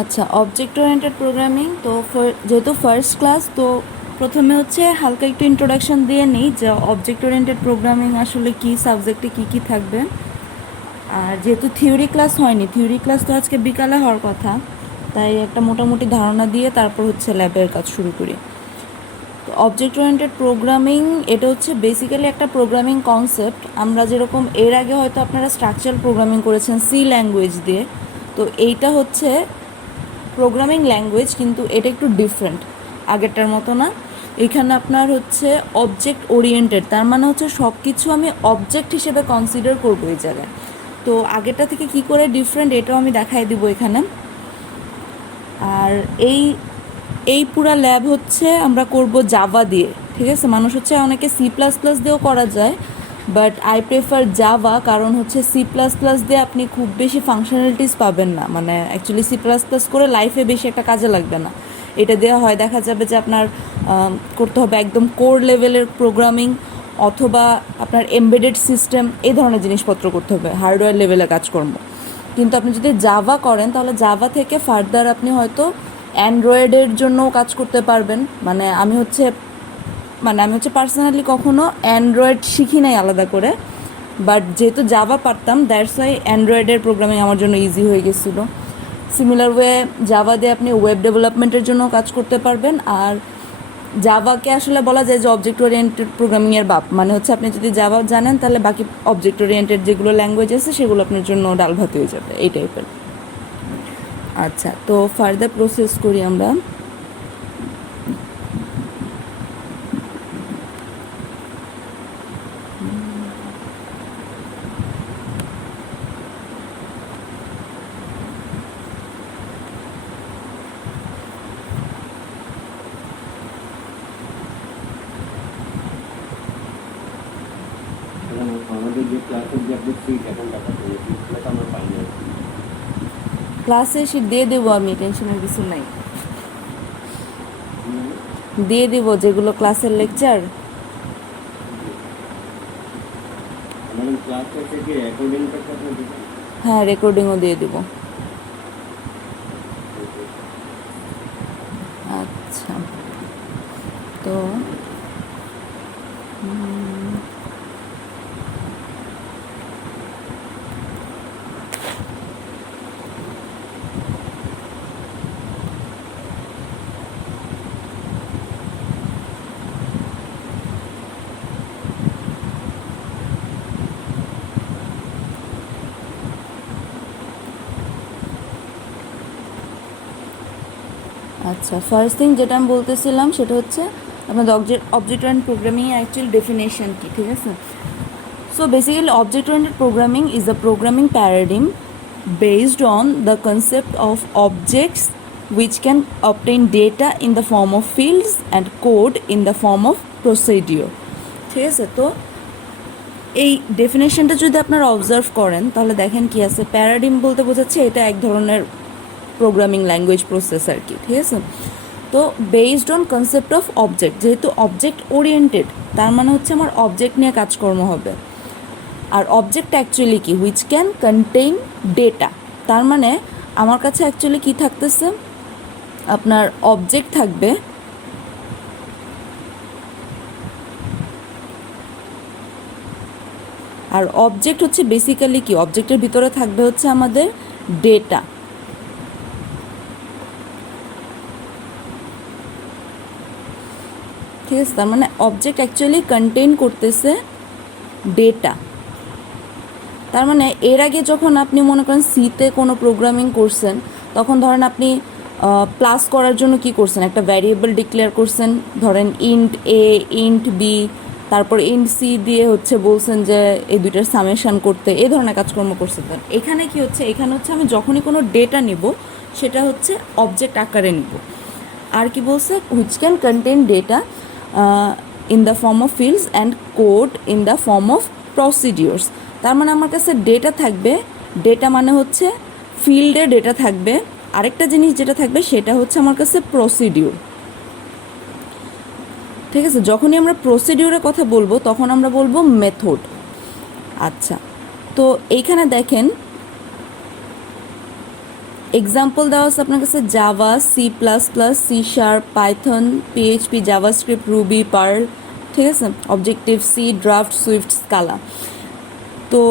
আচ্ছা, object oriented programming তো যেহেতু ফার্স্ট ক্লাস, তো প্রথমে হচ্ছে হালকা একটু ইন্ট্রোডাকশন দিয়ে নিই যে অবজেক্ট ওরিয়েন্টেড প্রোগ্রামিং আসলে কী, সাবজেক্টে কী কী থাকবে। আর যেহেতু থিওরি ক্লাস হয়নি, থিওরি ক্লাস তো আজকে বিকালে হওয়ার কথা, তাই একটা মোটামুটি ধারণা দিয়ে তারপর হচ্ছে ল্যাবের কাজ শুরু করি। তো অবজেক্ট ওরিয়েন্টেড প্রোগ্রামিং এটা হচ্ছে বেসিক্যালি একটা প্রোগ্রামিং কনসেপ্ট। আমরা যেরকম এর আগে হয়তো আপনারা স্ট্রাকচারাল প্রোগ্রামিং করেছেন সি ল্যাঙ্গুয়েজ দিয়ে, তো এইটা হচ্ছে প্রোগ্রামিং ল্যাঙ্গুয়েজ, কিন্তু এটা একটু ডিফারেন্ট, আগেরটার মতো না। এখানে আপনার হচ্ছে অবজেক্ট ওরিয়েন্টেড, তার মানে হচ্ছে সব কিছু আমি অবজেক্ট হিসেবে কনসিডার করবো এই জায়গায়। তো আগেরটা থেকে কি করে ডিফারেন্ট এটাও আমি দেখাই দিব এখানে। আর এই এই পুরা ল্যাব হচ্ছে আমরা করব জাভা দিয়ে, ঠিক আছে। মানুষ হচ্ছে অনেকে সি প্লাস প্লাস দিয়েও করা যায়, বাট আই প্রেফার জাভা, কারণ হচ্ছে সি প্লাস প্লাস দিয়ে আপনি খুব বেশি ফাংশনালিটিস পাবেন না, মানে অ্যাকচুয়ালি সি প্লাস প্লাস করে লাইফে বেশি একটা কাজে লাগবে না। এটা দেওয়া হয় দেখা যাবে যে আপনার করতে হবে একদম কোর লেভেলের প্রোগ্রামিং, অথবা আপনার এমবেডেড সিস্টেম, এই ধরনের জিনিসপত্র করতে হবে, হার্ডওয়্যার লেভেলে কাজকর্ম। কিন্তু আপনি যদি জাভা করেন তাহলে জাভা থেকে ফার্দার আপনি হয়তো অ্যান্ড্রয়েডের জন্যও কাজ করতে পারবেন। আমি হচ্ছে পার্সোনালি কখনো অ্যান্ড্রয়েড শিখি নাই আলাদা করে, বাট যেহেতু জাভা পারতাম, দ্যাটস ওয়াই অ্যান্ড্রয়েডের প্রোগ্রামিং আমার জন্য ইজি হয়ে গেছিলো। সিমিলার ওয়ে জাভা দিয়ে আপনি ওয়েব ডেভেলপমেন্টের জন্য কাজ করতে পারবেন। আর জাভাকে আসলে বলা যায় যে অবজেক্ট ওরিয়েন্টেড প্রোগ্রামিংয়ের বাপ, মানে হচ্ছে আপনি যদি জাভা জানেন তাহলে বাকি অবজেক্ট ওরিয়েন্টেড যেগুলো ল্যাঙ্গুয়েজ আছে সেগুলো আপনার জন্য ডাল ভাত হয়ে যাবে, এই টাইপের। আচ্ছা, তো ফার্দার প্রসেস করি আমরা। আমাদের যে ক্লাসের যে আপনি সিট এখন দেখাচ্ছেন সেটা তো আমরা পাই না। ক্লাসে এসে দিয়ে দেবো আমি, টেনশনের কিছু নাই, দিয়ে দেবো যেগুলো ক্লাসের লেকচার। আমাদের ক্লাসে থেকে রেকর্ডিংটা কি আপনি দিবেন? হ্যাঁ, রেকর্ডিংও দিয়ে দেবো। আচ্ছা, তো আচ্ছা, ফার্স্ট থিং যেটা আমি বলতেছিলাম সেটা হচ্ছে আপনাদের object oriented programming actual definition কি, ঠিক আছে। So basically object oriented programming is a programming paradigm based on the concept of objects which can obtain data in the form of fields and code in the form of procedure, ঠিক আছে। তো এই ডেফিনেশনটা যদি আপনারা observe করেন তাহলে দেখেন কি আছে, প্যারাডিম বলতে বোঝাচ্ছে এটা এক ধরনের প্রোগ্রামিং ল্যাঙ্গুয়েজ প্রসেস আর কি, ঠিক আছে। তো based on concept of object, যেহেতু অবজেক্ট ওরিয়েন্টেড, তার মানে হচ্ছে আমার অবজেক্ট নিয়ে কাজকর্ম হবে। আর অবজেক্ট অ্যাকচুয়ালি কি, হুইচ ক্যান কন্টেইন ডেটা, তার মানে আমার কাছে অ্যাকচুয়ালি কি থাকতেছে, আপনার অবজেক্ট থাকবে, আর অবজেক্ট হচ্ছে বেসিক্যালি কি, অবজেক্টের ভিতরে থাকবে হচ্ছে আমাদের ডেটা, ঠিক আছে। তার মানে অবজেক্ট অ্যাকচুয়ালি কন্টেইন করতেছে ডেটা। তার মানে এর আগে যখন আপনি মনে করেন সিতে কোনো প্রোগ্রামিং করছেন, তখন ধরেন আপনি প্লাস করার জন্য কি করছেন, একটা ভ্যারিয়েবল ডিক্লেয়ার করছেন, ধরেন ইন্ট এ, ইন্ট বি, তারপর ইন্ট সি দিয়ে হচ্ছে বলছেন যে এই দুইটার সামেশন করতে, এই ধরনের কাজকর্ম করছেন। এখানে কি হচ্ছে, এখানে হচ্ছে আমি যখনই কোনো ডেটা নিব সেটা হচ্ছে অবজেক্ট আকারে নিব। আর কি বলছে, which can contain data in the form of fields and code in the form of procedures. তার মানে আমার কাছে ডেটা থাকবে, ডেটা মানে হচ্ছে ফিল্ডে ডেটা থাকবে, আরেকটা জিনিস যেটা থাকবে সেটা হচ্ছে আমার কাছে প্রসিডিওর, ঠিক আছে। যখনই আমরা প্রসিডিওরের কথা বলবো তখন আমরা বলবো মেথড। আচ্ছা, তো এইখানে দেখেন এক্সাম্পল দেওয়া আছে আপনার কাছে Java, C plus plus, C sharp, Python, PHP, JavaScript, Ruby, Perl, ঠিক আছে, objective C, draft, Swift, Scala. তো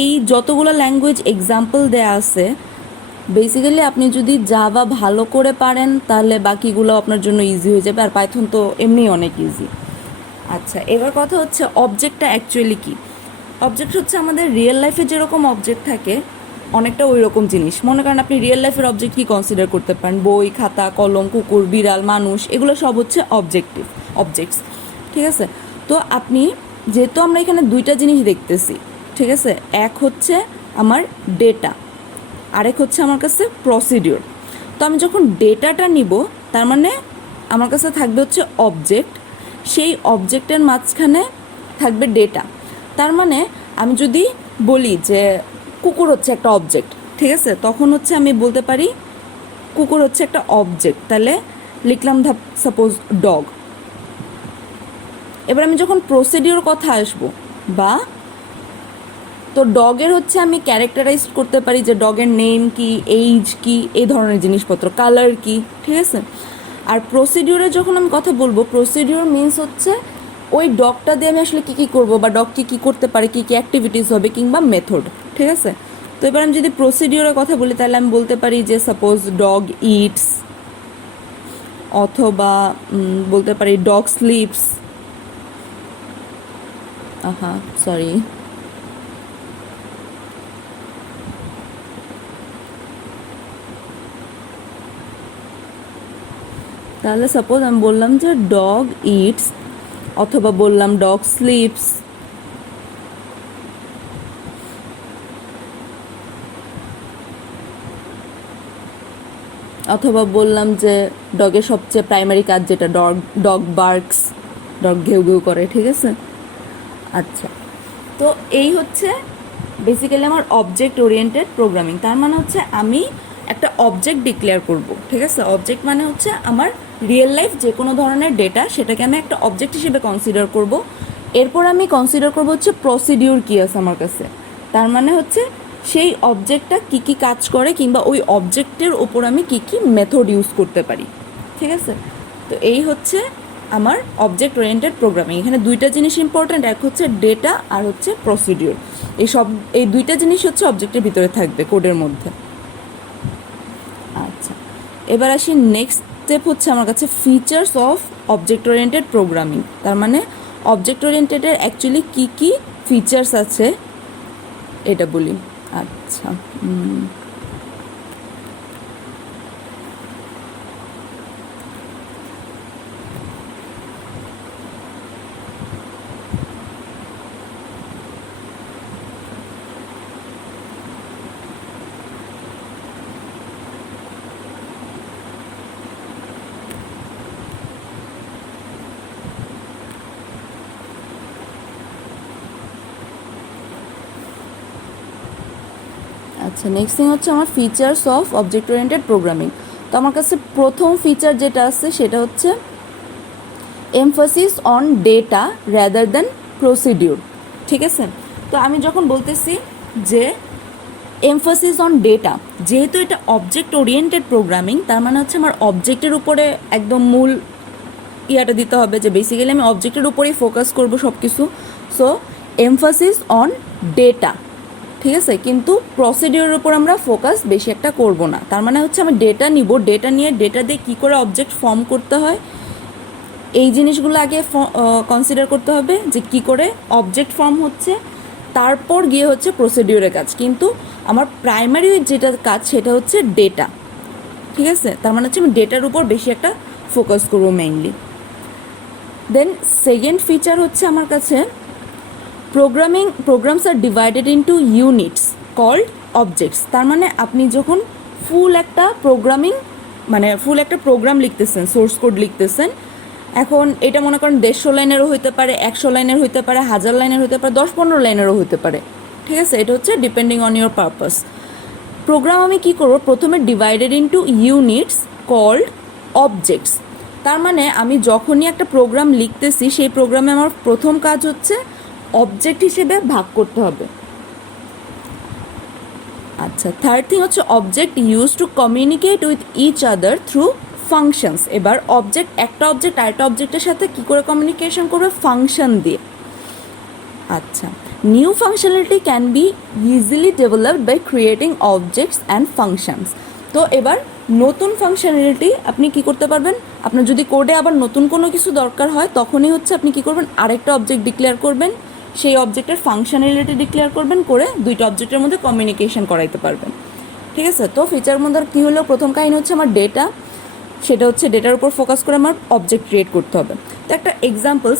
এই যতগুলো ল্যাঙ্গুয়েজ এক্সাম্পল দেওয়া আছে, বেসিক্যালি আপনি যদি জাভা ভালো করে পারেন তাহলে বাকিগুলো আপনার জন্য ইজি হয়ে যাবে, আর পাইথন তো এমনি অনেক ইজি। আচ্ছা, এবার কথা হচ্ছে অবজেক্টটা অ্যাকচুয়ালি কী। অবজেক্ট হচ্ছে আমাদের রিয়েল লাইফে যেরকম অবজেক্ট থাকে অনেকটা ওই রকম জিনিস। মনে করেন আপনি রিয়েল লাইফের অবজেক্ট কী কনসিডার করতে পারেন, বই, খাতা, কলম, কুকুর, বিড়াল, মানুষ, এগুলো সব হচ্ছে অবজেক্টস, ঠিক আছে। তো আপনি যেহেতু আমরা এখানে দুইটা জিনিস দেখতেছি, ঠিক আছে, এক হচ্ছে আমার ডেটা, আরেক হচ্ছে আমার কাছে প্রসিডিওর। তো আমি যখন ডেটাটা নিব তার মানে আমার কাছে থাকবে হচ্ছে অবজেক্ট, সেই অবজেক্টের মাঝখানে থাকবে ডেটা। তার মানে আমি যদি বলি যে কুকুর হচ্ছে একটা অবজেক্ট, ঠিক আছে, তখন হচ্ছে আমি বলতে পারি কুকুর হচ্ছে একটা অবজেক্ট, তাহলে লিখলাম সাপোজ ডগ। এবার আমি যখন প্রসিডিওর কথা আসবো, বা তো ডগের হচ্ছে আমি ক্যারেক্টারাইজ করতে পারি যে ডগের নেম কি, এইজ কি, এই ধরনের জিনিসপত্র, কালার কি, ঠিক আছে। আর প্রসিডিওরে যখন আমি কথা বলবো, প্রসিডিওর মিনস হচ্ছে ওই ডগটা দিয়ে আমি আসলে কী কী করবো, বা ডগকে কী করতে পারে, কী কী অ্যাক্টিভিটিস হবে, কিংবা মেথড, ঠিক আছে। তো এবার আমি যদি প্রসিডিওরের কথা বলি তাহলে আমি বলতে পারি যে সাপোজ ডগ ইটস, অথবা বলতে পারি ডগ স্লিপস, সরি, তাহলে সাপোজ আমি বললাম যে ডগ ইটস, অথবা বললাম ডগ স্লিপস, অথবা বললাম যে ডগের সবচেয়ে প্রাইমারি কাজ যেটা, ডগ বার্কস, ডগ ঘেউ ঘেউ করে, ঠিক আছে। আচ্ছা, তো এই হচ্ছে বেসিক্যালি আমার অবজেক্ট ওরিয়েন্টেড প্রোগ্রামিং। তার মানে হচ্ছে আমি একটা অবজেক্ট ডিক্লেয়ার করব, ঠিক আছে। অবজেক্ট মানে হচ্ছে আমার রিয়েল লাইফ যে কোনো ধরনের ডেটা, সেটাকে আমি একটা অবজেক্ট হিসেবে কনসিডার করব। এরপর আমি কনসিডার করব হচ্ছে প্রসিডিউর কী আছে আমার কাছে। তার মানে হচ্ছে সেই অবজেক্টটা কী কী কাজ করে, কিংবা ওই অবজেক্টের ওপর আমি কী কী মেথড ইউজ করতে পারি, ঠিক আছে। তো এই হচ্ছে আমার অবজেক্ট ওরিয়েন্টেড প্রোগ্রামিং। এখানে দুইটা জিনিস ইম্পর্ট্যান্ট, এক হচ্ছে ডেটা আর হচ্ছে প্রসিডিউর। এই দুইটা জিনিস হচ্ছে অবজেক্টের ভিতরে থাকবে কোডের মধ্যে। আচ্ছা, এবার আসি নেক্সট স্টেপ হচ্ছে আমার কাছে features of object oriented programming. তার মানে অবজেক্ট ওরিয়েন্টেডের অ্যাকচুয়ালি কী কী ফিচার্স আছে এটা বলি। আচ্ছা, আচ্ছা, নেক্সট থিং হচ্ছে আমার features of object oriented programming. তো আমার কাছে প্রথম ফিচার যেটা আছে সেটা হচ্ছে emphasis on data rather than procedure, ঠিক আছে। তো আমি যখন বলতেছি যে এমফাসিস অন ডেটা, যেহেতু এটা অবজেক্ট ওরিয়েন্টেড প্রোগ্রামিং, তার মানে হচ্ছে আমার অবজেক্টের উপরে একদম মূল ইয়াটা দিতে হবে, যে বেসিক্যালি আমি অবজেক্টের উপরেই ফোকাস করবো সব কিছু। সো এমফাসিস অন ডেটা, ঠিক আছে, কিন্তু প্রসিডিওরের উপর আমরা ফোকাস বেশি একটা করব না। তার মানে হচ্ছে আমি ডেটা নিব, ডেটা নিয়ে ডেটা দিয়ে কী করে অবজেক্ট ফর্ম করতে হয় এই জিনিসগুলো আগে কনসিডার করতে হবে, যে কি করে অবজেক্ট ফর্ম হচ্ছে, তারপর গিয়ে হচ্ছে প্রসিডিওরের কাজ। কিন্তু আমার প্রাইমারি যেটা কাজ সেটা হচ্ছে ডেটা, ঠিক আছে। তার মানে হচ্ছে আমি ডেটার উপর বেশি একটা ফোকাস করবো মেইনলি। দেন সেকেন্ড ফিচার হচ্ছে আমার কাছে programs are divided into units called objects. তার মানে আপনি যখন ফুল একটা প্রোগ্রাম লিখতেছেন, সোর্স কোড লিখতেছেন, এখন এটা মনে করেন 150 লাইনেরও হতে পারে, 100 লাইনের হতে পারে, 1000 লাইনের হতে পারে, 10-15 লাইনেরও হতে পারে, ঠিক আছে। এটা হচ্ছে depending on your purpose. Program আমি কী করবো, প্রথমে divided into units called objects. তার মানে আমি যখনই একটা প্রোগ্রাম লিখতেছি, সেই প্রোগ্রামে আমার প্রথম কাজ হচ্ছে অবজেক্ট হিসেবে ভাগ করতে হবে। আচ্ছা, থার্ড থিং হচ্ছে object use to communicate with each other through functions. এবার একটা অবজেক্ট আরেকটা অবজেক্টের সাথে কী করে কমিউনিকেশন করবে? ফাংশন দিয়ে। আচ্ছা, new functionality can be easily developed by creating objects and functions. তো এবার নতুন ফাংশনালিটি আপনি কি করতে পারবেন? আপনার যদি কোডে আবার নতুন কোনো কিছু দরকার হয় তখনই হচ্ছে আপনি কি করবেন? আরেকটা অবজেক্ট ডিক্লেয়ার করবেন, সেই অবজেক্টের ফাংশনালিটি ডিক্লেয়ার করবেন, করে দুইটা অবজেক্টের মধ্যে কমিউনিকেশন করাইতে পারবেন। ঠিক আছে? তো ফিচার মধ্যে কী হলো? প্রথম কাহিনী হচ্ছে আমার ডেটা, সেটা হচ্ছে ডেটার উপর ফোকাস করে আমার অবজেক্ট ক্রিয়েট করতে হবে। তো একটা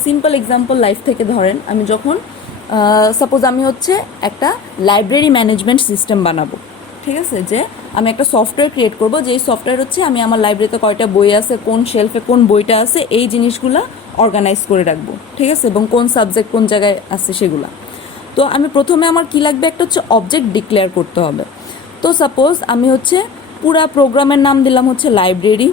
সিম্পল এক্সাম্পল লাইফ থেকে ধরেন, আমি যখন সাপোজ আমি হচ্ছে একটা লাইব্রেরি ম্যানেজমেন্ট সিস্টেম বানাবো। ঠিক আছে? যে আমি একটা সফটওয়্যার ক্রিয়েট করব, যেই সফটওয়্যার হচ্ছে আমি আমার লাইব্রেরিতে কয়টা বই আছে, কোন শেলফে কোন বইটা আছে, এই জিনিসগুলো অর্গানাইজ করে রাখবো। ঠিক আছে? এবং কোন সাবজেক্ট কোন জায়গায় আছে সেগুলো। তো আমি প্রথমে আমার কী লাগবে? একটা হচ্ছে অবজেক্ট ডিক্লেয়ার করতে হবে। তো সাপোজ আমি হচ্ছে পুরা প্রোগ্রামের নাম দিলাম হচ্ছে লাইব্রেরি।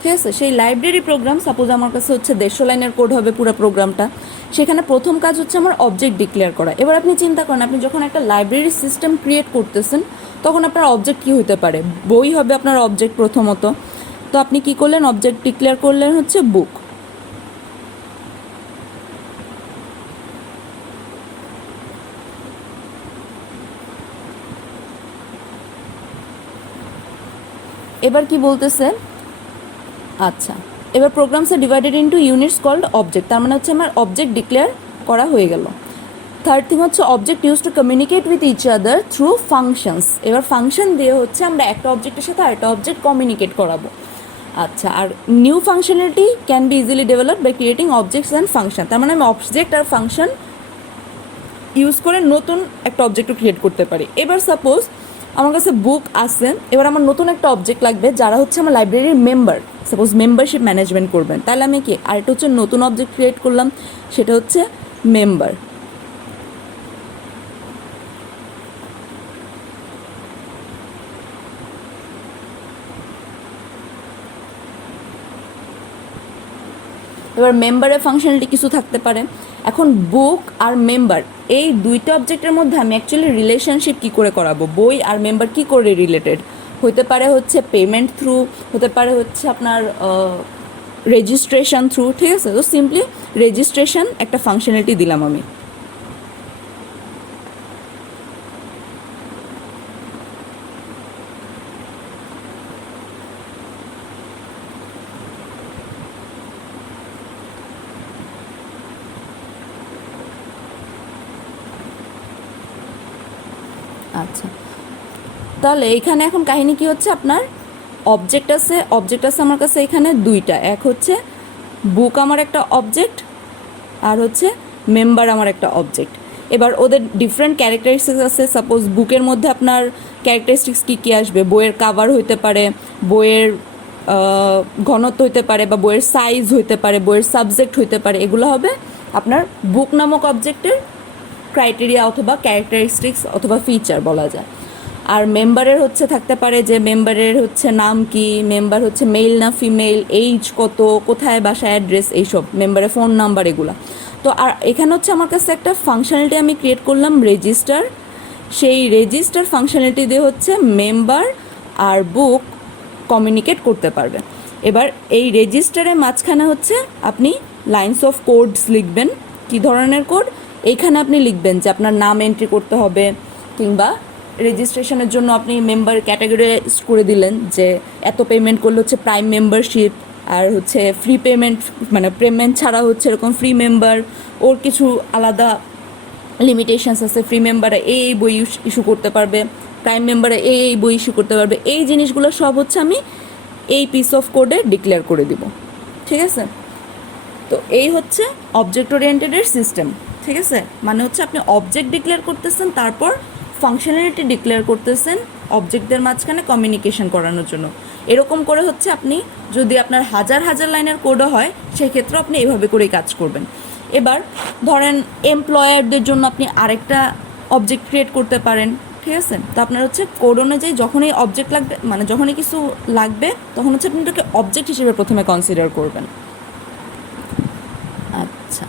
ঠিক আছে? সেই লাইব্রেরি প্রোগ্রাম সাপোজ আমার কাছে হচ্ছে 150 লাইনের কোড হবে পুরো প্রোগ্রামটা। সেখানে প্রথম কাজ হচ্ছে আমার অবজেক্ট ডিক্লেয়ার করা। এবার আপনি চিন্তা করেন, আপনি যখন একটা লাইব্রেরি সিস্টেম ক্রিয়েট করতেছেন তখন আপনার অবজেক্ট কী হতে পারে? বই হবে আপনার অবজেক্ট প্রথমত। তো আপনি কি করলেন? অবজেক্ট ডিক্লেয়ার করলেন হচ্ছে বুক। এবার কি বলতেছে? আচ্ছা, এবার programs are divided into units called object. তার মানে হচ্ছে আমার অবজেক্ট ডিক্লেয়ার করা হয়ে গেল। থার্ড থিং হচ্ছে object use to communicate with each other through functions. এবার ফাংশন দিয়ে হচ্ছে আমরা একটা অবজেক্টের সাথে আরেকটা অবজেক্ট কমিউনিকেট করাবো। আচ্ছা, আর new functionality can be easily developed by creating objects and function. তার মানে আমি অবজেক্ট আর ফাংশন ইউজ করে নতুন একটা অবজেক্টও ক্রিয়েট করতে পারি। এবার সাপোজ আমার কাছে বুক আছে, এবার আমার নতুন একটা অবজেক্ট লাগবে যারা হচ্ছে আমার লাইব্রেরির মেম্বার, সাপোজ মেম্বারশিপ ম্যানেজমেন্ট করবেন। তাহলে আমি কি আরেকটা হচ্ছে নতুন অবজেক্ট ক্রিয়েট করলাম, সেটা হচ্ছে মেম্বার। এবার মেম্বারের ফাংশনালিটি কিছু থাকতে পারে। এখন বুক আর মেম্বার এই দুইটা অবজেক্টের মধ্যে আমি অ্যাকচুয়ালি রিলেশনশিপ কী করে করাবো? বই আর মেম্বার কী করে রিলেটেড হতে পারে? হচ্ছে পেমেন্ট থ্রু, হতে পারে হচ্ছে আপনার রেজিস্ট্রেশন থ্রু। ঠিক আছে? তো সিম্পলি রেজিস্ট্রেশন একটা ফাংশনালিটি দিলাম আমি। আচ্ছা, তাহলে এখানে এখন কাহিনী কি হচ্ছে? আপনার অবজেক্ট আছে আমার কাছে এখানে দুইটা। এক হচ্ছে বুক আমার একটা অবজেক্ট, আর হচ্ছে মেম্বার আমার একটা অবজেক্ট। এবার ওদের ডিফারেন্ট ক্যারেক্টারিস্টিক্স আছে। সাপোজ বুকের মধ্যে আপনার ক্যারেক্টারিস্টিক্স কী কী আসবে? বইয়ের কাভার হইতে পারে, বইয়ের ঘনত্ব হইতে পারে, বা বইয়ের সাইজ হইতে পারে, বইয়ের সাবজেক্ট হইতে পারে। এগুলো হবে আপনার বুক নামক অবজেক্টের ক্রাইটেরিয়া অথবা ক্যারেক্টারিস্টিক্স অথবা ফিচার বলা যায়। আর মেম্বারের হচ্ছে থাকতে পারে যে মেম্বারের হচ্ছে নাম কি, মেম্বার হচ্ছে মেল না ফিমেল, এইজ কত, কোথায় বাসা, অ্যাড্রেস, এইসব, মেম্বারের ফোন নাম্বার, এগুলো। তো আর এখানে হচ্ছে আমার কাছে একটা ফাংশনালিটি আমি ক্রিয়েট করলাম রেজিস্টার। সেই রেজিস্টার ফাংশনালিটি দিয়ে হচ্ছে মেম্বার আর বুক কমিউনিকেট করতে পারবে। এবার এই রেজিস্টারের মাঝখানে হচ্ছে আপনি লাইনস অফ কোডস লিখবেন। কী ধরনের কোড? এইখানে আপনি লিখবেন যে আপনার নাম এন্ট্রি করতে হবে, কিংবা রেজিস্ট্রেশনের জন্য আপনি মেম্বার ক্যাটাগরাইজ করে দিলেন যে এত পেমেন্ট করলে হচ্ছে প্রাইম মেম্বারশিপ, আর হচ্ছে ফ্রি পেমেন্ট মানে পেমেন্ট ছাড়া হচ্ছে এরকম ফ্রি মেম্বার, ওর কিছু আলাদা লিমিটেশনস আছে। ফ্রি মেম্বারে এই বই ইস্যু করতে পারবে, প্রাইম মেম্বারে এই বই ইস্যু করতে পারবে। এই জিনিসগুলো সব হচ্ছে আমি এই পিস অফ কোডে ডিক্লেয়ার করে দিব। ঠিক আছে? তো এই হচ্ছে অবজেক্ট ওরিয়েন্টেডের সিস্টেম। ঠিক আছে? মানে হচ্ছে আপনি অবজেক্ট ডিক্লেয়ার করতেছেন, তারপর ফাংশনালিটি ডিক্লেয়ার করতেছেন অবজেক্টদের মাঝখানে কমিউনিকেশন করানোর জন্য। এরকম করে হচ্ছে আপনি যদি আপনার হাজার হাজার লাইনের কোডও হয় সেক্ষেত্রে আপনি এভাবে করেই কাজ করবেন। এবার ধরেন এমপ্লয়ারদের জন্য আপনি আরেকটা অবজেক্ট ক্রিয়েট করতে পারেন। ঠিক আছে? তো আপনার হচ্ছে কোড অনুযায়ী যখনই অবজেক্ট লাগবে, মানে যখনই কিছু লাগবে তখন হচ্ছে আপনি এটাকে অবজেক্ট হিসেবে প্রথমে কনসিডার করবেন। আচ্ছা,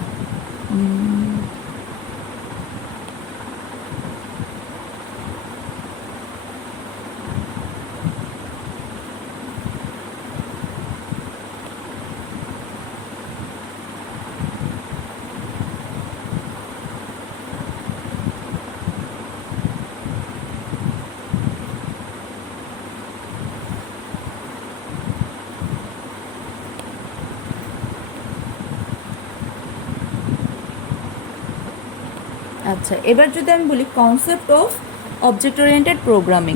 আচ্ছা, এবার যদি আমি বলি concept of object oriented programming,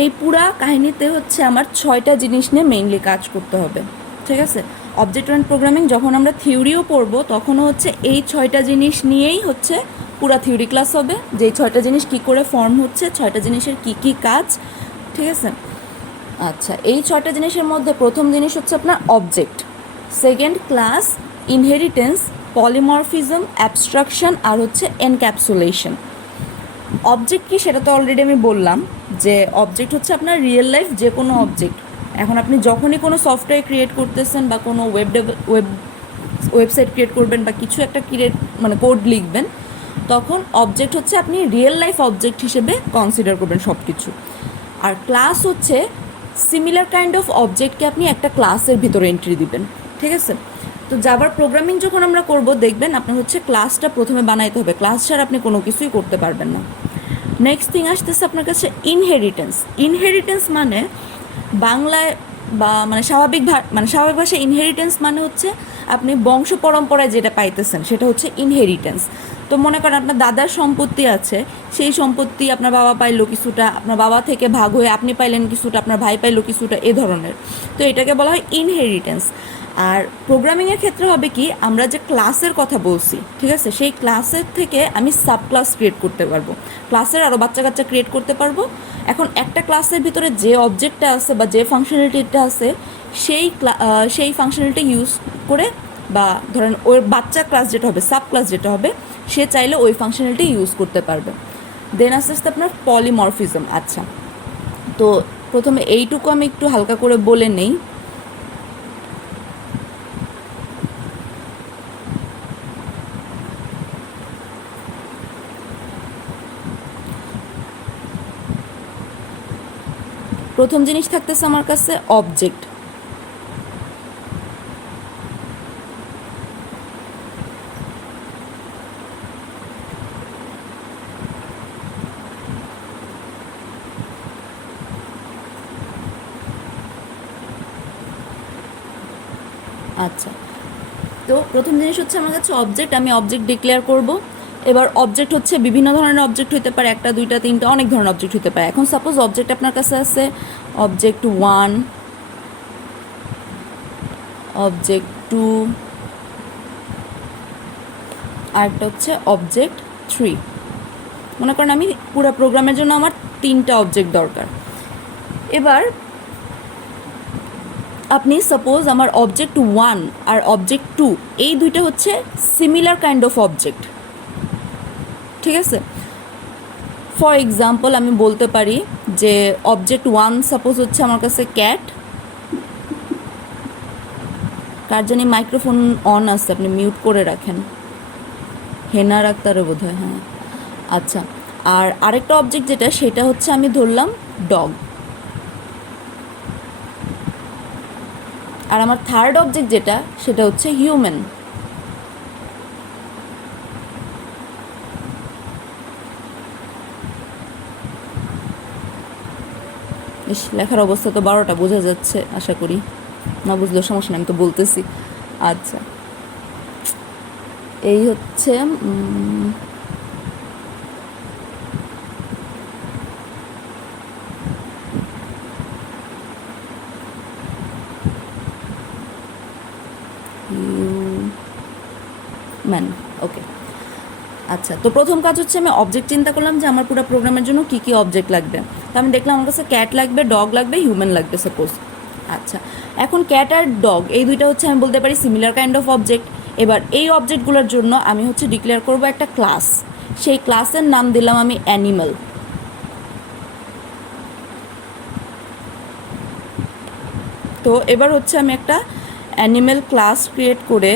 এই পুরা কাহিনীতে হচ্ছে আমার 6টা জিনিস নিয়ে মেইনলি কাজ করতে হবে। ঠিক আছে? অবজেক্ট ওরিয়েন্টেড প্রোগ্রামিং যখন আমরা থিওরিও পড়বো তখনও হচ্ছে এই 6টা জিনিস নিয়েই হচ্ছে পুরা থিওরি ক্লাস হবে, যে এই 6টা জিনিস কী করে ফর্ম হচ্ছে, 6টা জিনিসের কী কী কাজ। ঠিক আছে? আচ্ছা, এই 6টা জিনিসের মধ্যে প্রথম জিনিস হচ্ছে আপনার object, second class, inheritance, polymorphism, abstraction, আর হচ্ছে এনক্যাপসুলেশন। অবজেক্ট কি সেটা তো অলরেডি আমি বললাম, যে অবজেক্ট হচ্ছে আপনার রিয়েল লাইফ যে কোনো অবজেক্ট। এখন আপনি যখনই কোনো সফটওয়্যার ক্রিয়েট করতেছেন বা কোনো ওয়েবসাইট ক্রিয়েট করবেন বা কিছু একটা মানে কোড লিখবেন, তখন অবজেক্ট হচ্ছে আপনি রিয়েল লাইফ অবজেক্ট হিসেবে কনসিডার করবেন সব কিছু। আর ক্লাস হচ্ছে সিমিলার কাইন্ড অফ অবজেক্টকে আপনি একটা ক্লাসের ভিতরে এন্ট্রি দিবেন। ঠিক আছে? তো জাভার প্রোগ্রামিং যখন আমরা করব দেখবেন আপনার হচ্ছে ক্লাসটা প্রথমে বানাইতে হবে, ক্লাস ছাড়া আপনি কোনো কিছুই করতে পারবেন না। নেক্সট থিং আসতেছে আপনার কাছে ইনহেরিটেন্স। ইনহেরিটেন্স মানে বাংলায় বা মানে স্বাভাবিক ভাষায় ইনহেরিটেন্স মানে হচ্ছে আপনি বংশ পরম্পরায় যেটা পাইতেছেন সেটা হচ্ছে ইনহেরিটেন্স। তো মনে করেন আপনার দাদার সম্পত্তি আছে, সেই সম্পত্তি আপনার বাবা পাইলো কিছুটা, আপনার বাবা থেকে ভাগ হয়ে আপনি পাইলেন কিছুটা, আপনার ভাই পাইলো কিছুটা, এ ধরনের। তো এটাকে বলা হয় ইনহেরিটেন্স। আর প্রোগ্রামিংয়ের ক্ষেত্রে হবে কি, আমরা যে ক্লাসের কথা বলছি, ঠিক আছে, সেই ক্লাসের থেকে আমি সাব ক্লাস ক্রিয়েট করতে পারবো, ক্লাসের আরও বাচ্চা কাচ্চা ক্রিয়েট করতে পারবো। এখন একটা ক্লাসের ভিতরে যে অবজেক্টটা আছে বা যে ফাংশনালিটিটা আছে সেই ফাংশনালিটি ইউজ করে, বা ধরেন ওর বাচ্চা ক্লাস যেটা হবে, সাব ক্লাস যেটা হবে, সে চাইলে ওই ফাংশনালিটি ইউজ করতে পারবে। দেন আস্তে আস্তে আপনার পলিমরফিজম। আচ্ছা, তো প্রথমে এইটুকু আমি একটু হালকা করে বলে নেই। প্রথম জিনিস থাকতেছে আমার কাছে অবজেক্ট। আচ্ছা, তো প্রথম জিনিস হচ্ছে আমার কাছে অবজেক্ট, আমি অবজেক্ট ডিক্লেয়ার করব। এবার অবজেক্ট হচ্ছে বিভিন্ন ধরনের অবজেক্ট হতে পারে, একটা দুইটা তিনটা অনেক ধরনের অবজেক্ট হতে পারে। এখন সাপোজ অবজেক্ট আপনার কাছে আছে অবজেক্ট 1, অবজেক্ট 2, আরেকটা হচ্ছে অবজেক্ট 3। মনে করেন আমি পুরো প্রোগ্রামের জন্য আমার 3টা অবজেক্ট দরকার। এবার আপনি সাপোজ আমার অবজেক্ট 1 আর অবজেক্ট 2 এই দুইটা হচ্ছে সিমিলার কাইন্ড অফ অবজেক্ট। ঠিক আছে? ফর এক্সাম্পল আমি বলতে পারি যে অবজেক্ট 1 সাপোজ হচ্ছে আমার কাছে ক্যাট। কার জানি মাইক্রোফোন অন আছে, আপনি মিউট করে রাখেন। হেনা রাখতারে বোধ হয়, হ্যাঁ। আচ্ছা, আর আরেকটা অবজেক্ট যেটা, সেটা হচ্ছে আমি ধরলাম ডগ। আর আমার থার্ড অবজেক্ট যেটা, সেটা হচ্ছে হিউম্যান। ইস, লেখার অবস্থা তো 12টা, বোঝা যাচ্ছে আশা করি। না বুঝলেও সমস্যা নেই, আমি তো বলতেছি। আচ্ছা, এই হচ্ছে ম্যান। ওকে, আচ্ছা, তো প্রথম কাজ হচ্ছে আমি অবজেক্ট চিন্তা করলাম যে আমার পুরো প্রোগ্রামের জন্য কী কী অবজেক্ট লাগবে। তো আমি দেখলাম আমার কাছে ক্যাট লাগবে, ডগ লাগবে, হিউম্যান লাগবে সাপোজ। আচ্ছা, এখন ক্যাট আর ডগ এই দুইটা হচ্ছে আমি বলতে পারি সিমিলার কাইন্ড অফ অবজেক্ট। এবার এই অবজেক্টগুলোর জন্য আমি হচ্ছে ডিক্লেয়ার করব একটা ক্লাস। সেই ক্লাসের নাম দিলাম আমি অ্যানিমাল। তো এবার হচ্ছে আমি একটা অ্যানিমেল ক্লাস ক্রিয়েট করে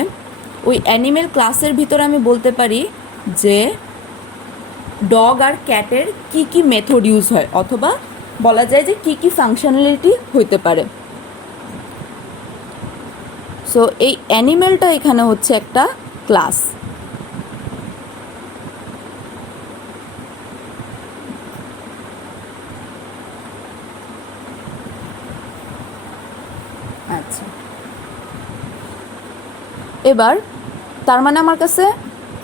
ওই অ্যানিমেল ক্লাসের ভিতরে আমি বলতে পারি যে ডগ আর ক্যাটের কি কি মেথড ইউজ হয়, অথবা বলা যায় যে কি কি ফাংশনালিটি হইতে পারে। সো এই অ্যানিমেলটা এখানে হচ্ছে একটা ক্লাস। আচ্ছা, এবার তার মানে আমার কাছে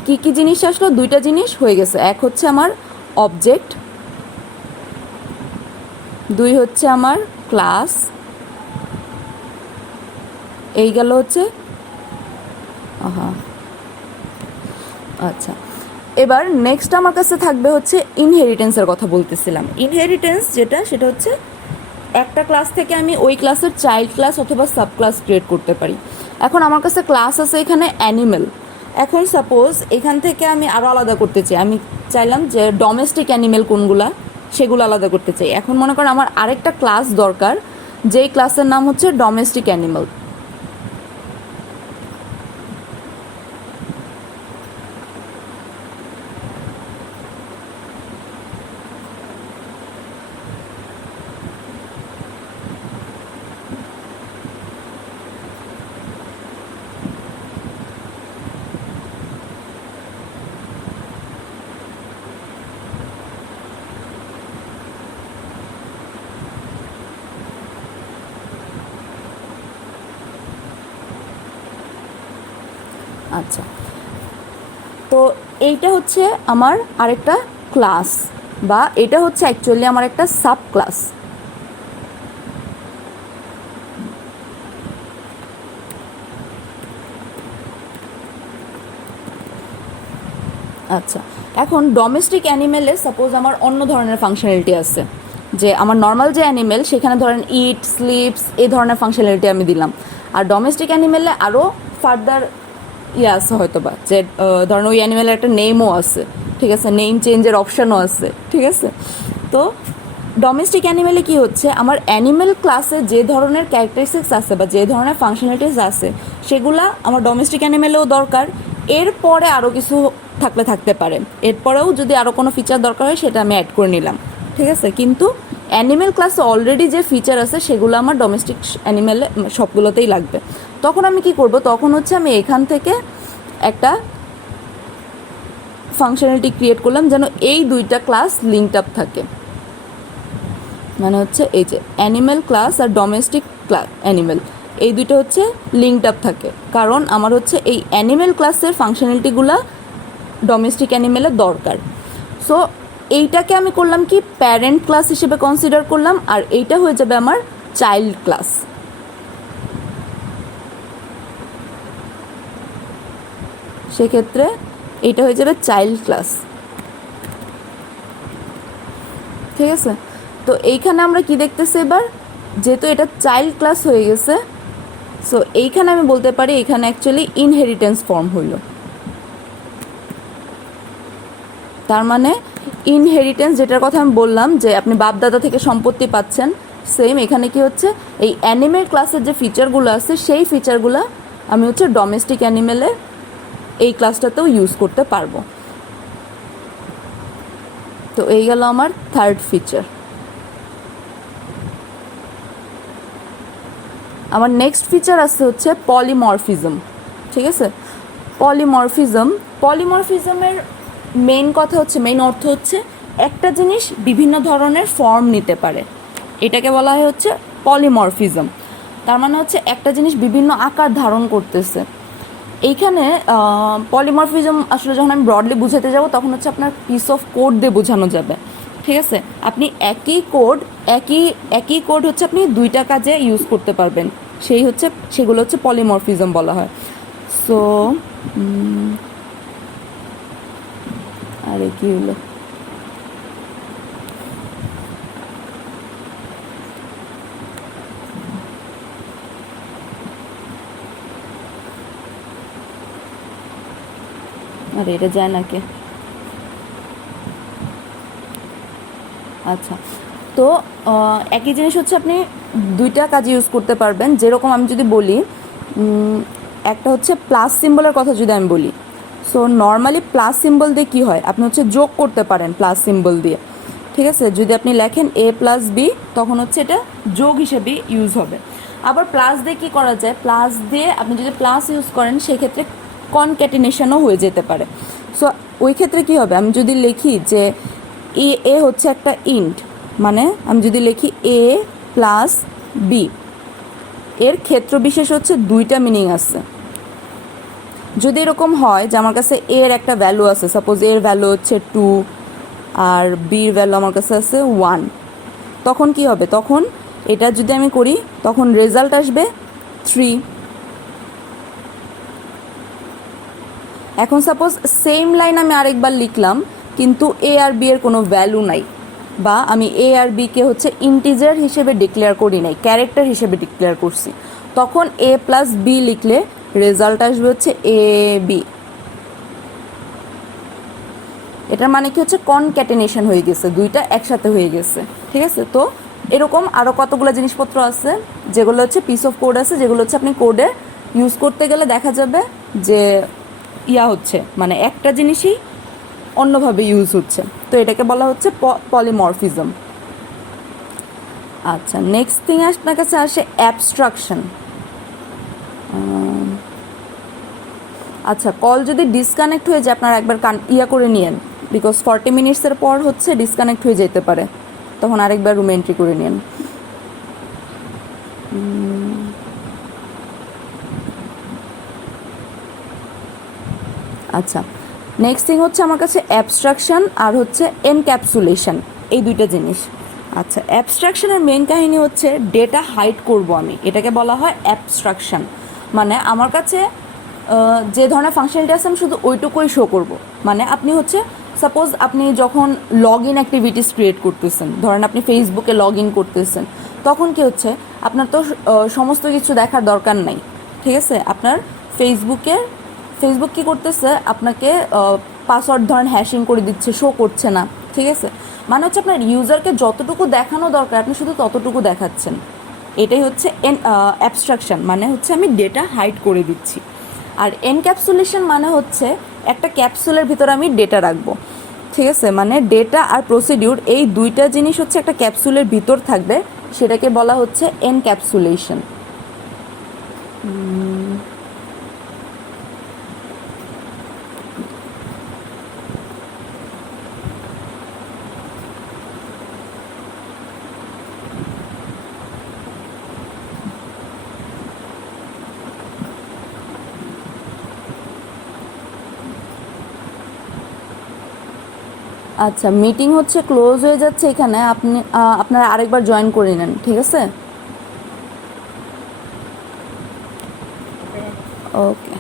কি কি জিনিস আসলো, দুইটা জিনিস হয়ে গেছে। এক হচ্ছে আমার অবজেক্ট, দুই হচ্ছে আমার ক্লাস, এই গেল হচ্ছে আচ্ছা। এবার নেক্সট আমার কাছে থাকবে হচ্ছে ইনহেরিটেন্সের কথা বলতেছিলাম। ইনহেরিটেন্স যেটা, সেটা হচ্ছে একটা ক্লাস থেকে আমি ওই ক্লাসের চাইল্ড ক্লাস অথবা সাব ক্লাস ক্রিয়েট করতে পারি। এখন আমার কাছে ক্লাস আছে এখানে অ্যানিমেল। এখন সাপোজ এখান থেকে আমি আরও আলাদা করতে চাই, আমি চাইলাম যে ডোমেস্টিক অ্যানিমেল কোনগুলা সেগুলো আলাদা করতে চাই। এখন মনে করেন আমার আরেকটা ক্লাস দরকার, যেই ক্লাসের নাম হচ্ছে ডোমেস্টিক অ্যানিমেল। আচ্ছা, তো এইটা হচ্ছে আমার আরেকটা ক্লাস, বা এটা হচ্ছে অ্যাকচুয়ালি আমার একটা সাব ক্লাস। আচ্ছা, এখন ডোমেস্টিক অ্যানিমেলে সাপোজ আমার অন্য ধরনের ফাংশনালিটি আছে, যে আমার নর্মাল যে অ্যানিমেল সেখানে ধরেন ইট, স্লিপস, এই ধরনের ফাংশনালিটি আমি দিলাম। আর ডোমেস্টিক অ্যানিমেলে আরও ফার্দার ইয়ে আছে হয়তো বা, যে ধরেন ওই অ্যানিমেলের একটা নেমও আছে, ঠিক আছে, নেম চেঞ্জের অপশানও আছে, ঠিক আছে। তো ডোমেস্টিক অ্যানিমেলে কি হচ্ছে, আমার অ্যানিমেল ক্লাসে যে ধরনের ক্যারেক্টারিস্টিক্স আছে বা যে ধরনের ফাংশনালিটিস আছে সেগুলা আমার ডোমেস্টিক অ্যানিমেলেও দরকার। এরপরে আরও কিছু থাকলে থাকতে পারে, এরপরেও যদি আরও কোনো ফিচার দরকার হয় সেটা আমি অ্যাড করে নিলাম, ঠিক আছে। কিন্তু অ্যানিমেল ক্লাসে অলরেডি যে ফিচার আছে সেগুলো আমার ডোমেস্টিক অ্যানিমেলে সবগুলোতেই লাগবে। তখন আমি কি করব, তখন হচ্ছে আমি এখান থেকে একটা ফাংশনালিটি ক্রিয়েট করলাম যেন এই দুইটা ক্লাস লিঙ্কড আপ থাকে। মানে হচ্ছে এই যে অ্যানিমেল ক্লাস আর ডোমেস্টিক অ্যানিমেল, এই দুটো হচ্ছে লিঙ্কড আপ থাকে, কারণ আমার হচ্ছে এই অ্যানিমেল ক্লাসের ফাংশনালিটিগুলো ডোমেস্টিক অ্যানিমেলের দরকার। সো এইটাকে আমি করলাম কি প্যারেন্ট ক্লাস হিসেবে কনসিডার করলাম, আর এইটা হয়ে যাবে আমার চাইল্ড ক্লাস। সেক্ষেত্রে এইটা হয়ে যাবে চাইল্ড ক্লাস, ঠিক আছে। তো এইখানে আমরা কি দেখতেছি এবার, যেহেতু এটা চাইল্ড ক্লাস হয়ে গেছে, সো এইখানে আমি বলতে পারি এখানে অ্যাকচুয়ালি ইনহেরিটেন্স ফর্ম হইল। তার মানে ইনহেরিটেন্স যেটার কথা আমি বললাম যে আপনি বাপদাদা থেকে সম্পত্তি পাচ্ছেন, সেম এখানে কি হচ্ছে এই অ্যানিমেল ক্লাসের যে ফিচারগুলো আছে সেই ফিচারগুলো আমি হচ্ছে ডোমেস্টিক অ্যানিমেলে এই ক্লাসটাতেও ইউজ করতে পারবো। তো এই গেল আমার থার্ড ফিচার। আমার নেক্সট ফিচার আছে হচ্ছে পলিমরফিজম, ঠিক আছে। পলিমরফিজমের মেইন কথা হচ্ছে, মেইন অর্থ হচ্ছে একটা জিনিস বিভিন্ন ধরনের ফর্ম নিতে পারে, এটাকে বলা হয় হচ্ছে পলিমরফিজম। তার মানে হচ্ছে একটা জিনিস বিভিন্ন আকার ধারণ করতেছে। এইখানে পলিমরফিজম আসলে যখন আমি ব্রডলি বুঝাতে যাব তখন হচ্ছে আপনার পিস অফ কোড দিয়ে বোঝানো যাবে, ঠিক আছে। আপনি একই কোড হচ্ছে আপনি দুইটা কাজে ইউজ করতে পারবেন, সেগুলো হচ্ছে পলিমরফিজম বলা হয়। সো আরে কি হলো, আরে এটা যায় নাকি। আচ্ছা, তো একই জিনিস হচ্ছে আপনি দুইটা কাজে ইউজ করতে পারবেন। যেরকম আমি যদি বলি, একটা হচ্ছে প্লাস সিম্বলের কথা যদি আমি বলি, সো নর্মালি প্লাস সিম্বল দিয়ে কী হয়, আপনি হচ্ছে যোগ করতে পারেন প্লাস সিম্বল দিয়ে, ঠিক আছে। যদি আপনি লেখেন এ প্লাস বি, তখন হচ্ছে এটা যোগ হিসেবে ইউজ হবে। আবার প্লাস দিয়ে কী করা যায়, প্লাস দিয়ে আপনি যদি প্লাস ইউজ করেন সেক্ষেত্রে কনক্যাটিনেশনও হয়ে যেতে পারে। সো ওই ক্ষেত্রে কী হবে, আমি যদি লিখি যে এ হচ্ছে একটা ইন্ট, মানে আমি যদি লিখি এ প্লাস বি, এর ক্ষেত্র বিশেষ হচ্ছে দুইটা মিনিং আছে। যদি এরকম হয় যে আমার কাছে এর একটা ভ্যালু আছে, সাপোজ এর ভ্যালু হচ্ছে 2 আর বির ভ্যালু আমার কাছে আছে 1, তখন কি হবে, তখন এটা যদি আমি করি তখন রেজাল্ট আসবে 3। এখন সাপোজ সেম লাইন আমি আরেকবার লিখলাম, কিন্তু এ আর বি এর কোনো ভ্যালু নাই, বা আমি এ আর বিকে হচ্ছে ইন্টিজার হিসেবে ডিক্লেয়ার করি নাই, ক্যারেক্টার হিসেবে ডিক্লেয়ার করছি, তখন এ প্লাস বি লিখলে রেজাল্ট আসবে হচ্ছে এ বি। এটার মানে কি হচ্ছে কনক্যাটেনেশন হয়ে গেছে, দুইটা একসাথে হয়ে গেছে, ঠিক আছে। তো এরকম আরও কতগুলো জিনিসপত্র আছে যেগুলো হচ্ছে পিস অফ কোড আছে, যেগুলো হচ্ছে আপনি কোডে ইউজ করতে গেলে দেখা যাবে যে হচ্ছে, মানে একটা জিনিসই অন্যভাবে ইউজ হচ্ছে, তো এটাকে বলা হচ্ছে পলিমরফিজম। আচ্ছা, নেক্সট থিং আপনার কাছে আসে অ্যাবস্ট্রাকশন। আচ্ছা, কল যদি ডিসকানেক্ট হয়ে যায় আপনার একবার করে নিয়েন, বিকজ 40 মিনিটসের পর হচ্ছে ডিসকানেক্ট হয়ে যেতে পারে, তখন আরেকবার রুমে এন্ট্রি করে নিন। আচ্ছা, নেক্সট থিং হচ্ছে আমার কাছে অ্যাবস্ট্রাকশন আর হচ্ছে এনক্যাপসুলেশন, এই দুইটা জিনিস। আচ্ছা, অ্যাবস্ট্রাকশনের মেন কাহিনী হচ্ছে ডেটা হাইড করব আমি, এটাকে বলা হয় অ্যাবস্ট্রাকশন। মানে আমার কাছে যে ধরনের ফাংশনালিটি আছে আমি শুধু ওইটুকুই শো করব। মানে আপনি হচ্ছে সাপোজ আপনি যখন লগ ইন অ্যাক্টিভিটিস ক্রিয়েট করতেছেন, ধরেন আপনি ফেসবুকে লগ ইন করতেছেন, তখন কি হচ্ছে আপনার তো সমস্ত কিছু দেখার দরকার নাই, ঠিক আছে। আপনার ফেসবুক কী করতেছে, আপনাকে পাসওয়ার্ড ধরেন হ্যাশিং করে দিচ্ছে, শো করছে না, ঠিক আছে। মানে হচ্ছে আপনার ইউজারকে যতটুকু দেখানো দরকার আপনি শুধু ততটুকু দেখাচ্ছেন, এটাই হচ্ছে অ্যাবস্ট্রাকশন, মানে হচ্ছে আমি ডেটা হাইড করে দিচ্ছি। আর এনক্যাপসুলেশন মানে হচ্ছে একটা ক্যাপসুলের ভিতরে আমি ডেটা রাখবো, ঠিক আছে। মানে ডেটা আর প্রসিডিউর এই দুইটা জিনিস হচ্ছে একটা ক্যাপসুলের ভিতর থাকবে, সেটাকে বলা হচ্ছে এনক্যাপসুলেশন। আচ্ছা, মিটিং হচ্ছে ক্লোজ হয়ে যাচ্ছে এখানে, আপনি আপনারা আরেকবার জয়েন করে নেন, ঠিক আছে। ওকে।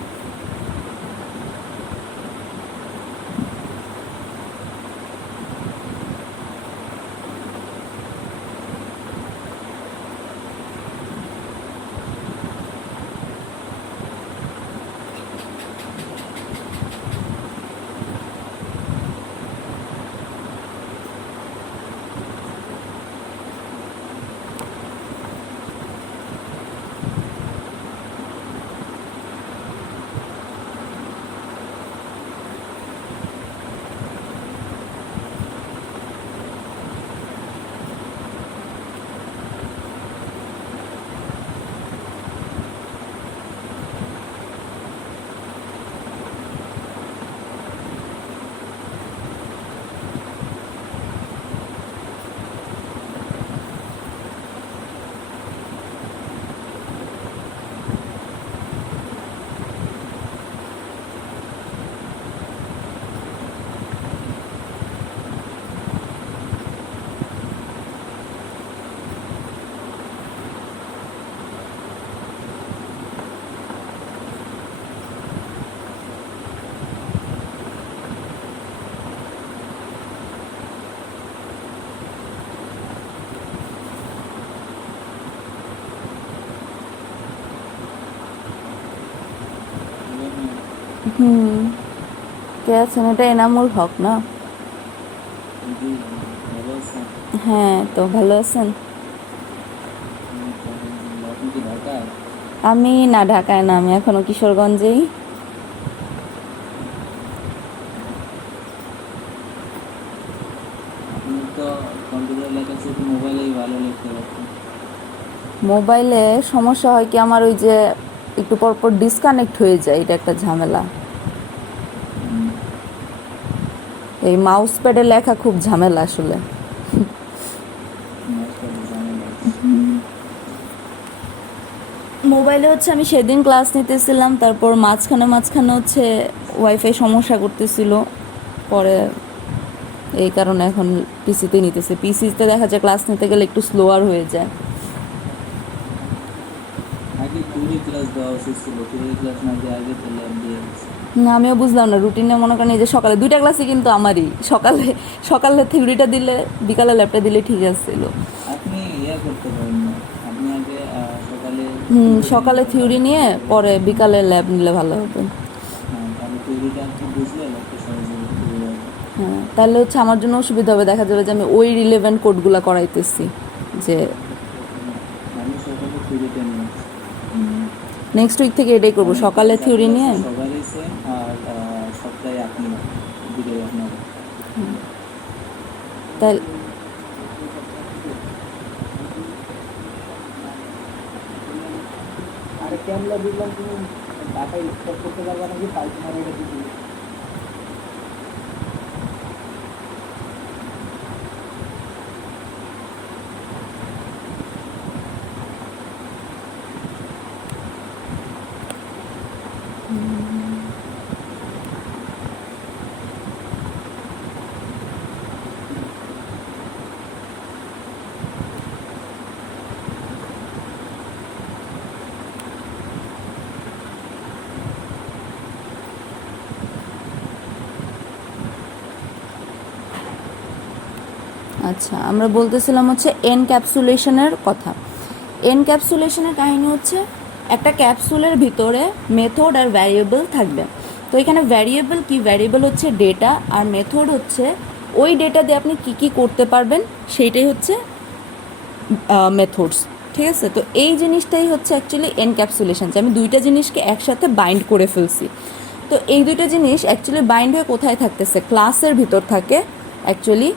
কে আছেন? এটা এনামুল হক না? হ্যাঁ, তো ভালো আছেন? আমি না, ঢাকায় না, আমি এখনো কিশোরগঞ্জেই। আপনি তো কম্পিউটার লেখার চেয়ে মোবাইলেই ভালো লিখতে পারতেন। মোবাইলে সমস্যা হয় কি, আমার ওই যে একটু পর পর ডিসকানেক্ট হয়ে যায়, এটা একটা ঝামেলা। এই মাউস প্যাডে লেখা খুব ঝামেলা আসলে। মোবাইলে হচ্ছে আমি সেদিন ক্লাস নিতেছিলাম, তারপর মাঝখানে হচ্ছে ওয়াইফাই সমস্যা করতেছিল, পরে এই কারণে এখন পিসিতে নিতেছে। পিসিতে দেখা যায় ক্লাস নিতে গেলে একটু স্লোয়ার হয়ে যায়। আগে থিওরি ক্লাস দেওয়া উচিত ছিল, থিওরি ক্লাস না দিয়ে আগে তো ল্যাব দিয়ে গেছে। না, আমিও বুঝলাম না রুটিনে, মনে করেন এই যে সকালে 2টা ক্লাসই কিন্তু আমারই, সকালে থিওরিটা দিলে বিকালে ল্যাবটা দিলে ঠিক আছিল। আপনি করতে পারেন না, আপনি আগে সকালে সকালে থিওরি নিয়ে পরে বিকালে ল্যাব নিলে ভালো হবে। তাহলে থিওরিটা আপনি বুঝলে ল্যাবটা সহজে বুঝতে পারবেন। হ্যাঁ, তাহলে হচ্ছে আমার জন্য সুবিধা হবে, দেখা যাবে যে আমি ওই রিলেভেন্ট কোডগুলো করাইতেছি। যে আমি সকালে থিওরিটা নিয়ে নেক্সট উইক থেকে এটাই করবো, সকালে থিওরি নিয়ে। সবারই সেম, আর সপ্তাহে আপনি দিলে আপনার তাই আরে ক্যামেরা দিলাম, তুমি ডাটা স্টক করতে পারবা নাকি তাই তোমার এটা দিবি। আচ্ছা, আমরা বলতেছিলাম হচ্ছে এনক্যাপসুলেশনের কথা। এনক্যাপসুলেশনের কাহিনী হচ্ছে একটা ক্যাপসুলের ভিতরে মেথড আর ভ্যারিয়েবল থাকবে। তো এখানে ভ্যারিয়েবল কি, ভ্যারিয়েবল হচ্ছে ডেটা, আর মেথড হচ্ছে ওই ডেটা দিয়ে আপনি কি কি করতে পারবেন সেইটাই হচ্ছে মেথডস। ঠিক আছে, তো এই জিনিসটাই হচ্ছে অ্যাকচুয়ালি এনক্যাপসুলেশন, যে আমি দুইটা জিনিসকে একসাথে বাইন্ড করে ফেলছি। তো এই দুইটা জিনিস অ্যাকচুয়ালি বাইন্ড হয়ে কোথায় থাকতেছে, ক্লাসের ভিতর থাকে অ্যাকচুয়ালি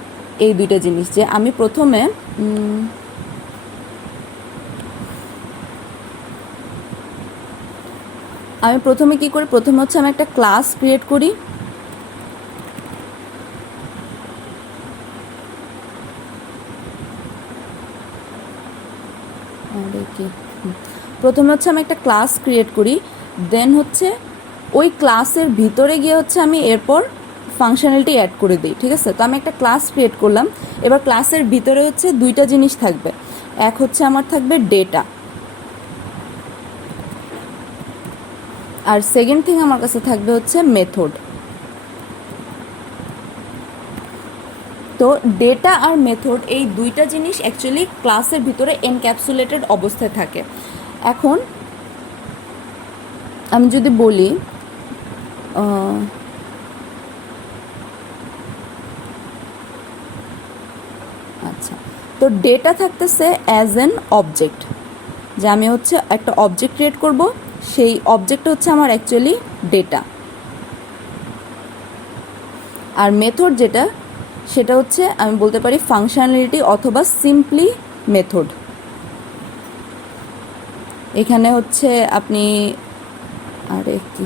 এই দুইটা জিনিস। যে আমি প্রথমে কি করি, প্রথমে হচ্ছে আমি একটা ক্লাস ক্রিয়েট করি। প্রথমে হচ্ছে আমি একটা ক্লাস ক্রিয়েট করি, দেন হচ্ছে ওই ক্লাসের ভিতরে গিয়ে হচ্ছে আমি এরপর ফাংশনালিটি অ্যাড করে দিই। ঠিক আছে, তো আমি একটা ক্লাস ক্রিয়েট করলাম, এবার ক্লাসের ভিতরে হচ্ছে দুইটা জিনিস থাকবে, এক হচ্ছে আমার থাকবে ডেটা, আর সেকেন্ড থিং আমার কাছে থাকবে হচ্ছে মেথড। তো ডেটা আর মেথড এই দুইটা জিনিস অ্যাকচুয়ালি ক্লাসের ভিতরে এনক্যাপসুলেটেড অবস্থায় থাকে। এখন আমি যদি বলি আচ্ছা, তো ডেটা থাকতেছে অ্যাজ এন অবজেক্ট, যে আমি হচ্ছে একটা অবজেক্ট ক্রিয়েট করব, সেই অবজেক্ট হচ্ছে আমার অ্যাকচুয়ালি ডেটা। আর মেথড যেটা, সেটা হচ্ছে আমি বলতে পারি ফাংশনালিটি অথবা সিম্পলি মেথড। এখানে হচ্ছে আপনি আরে কি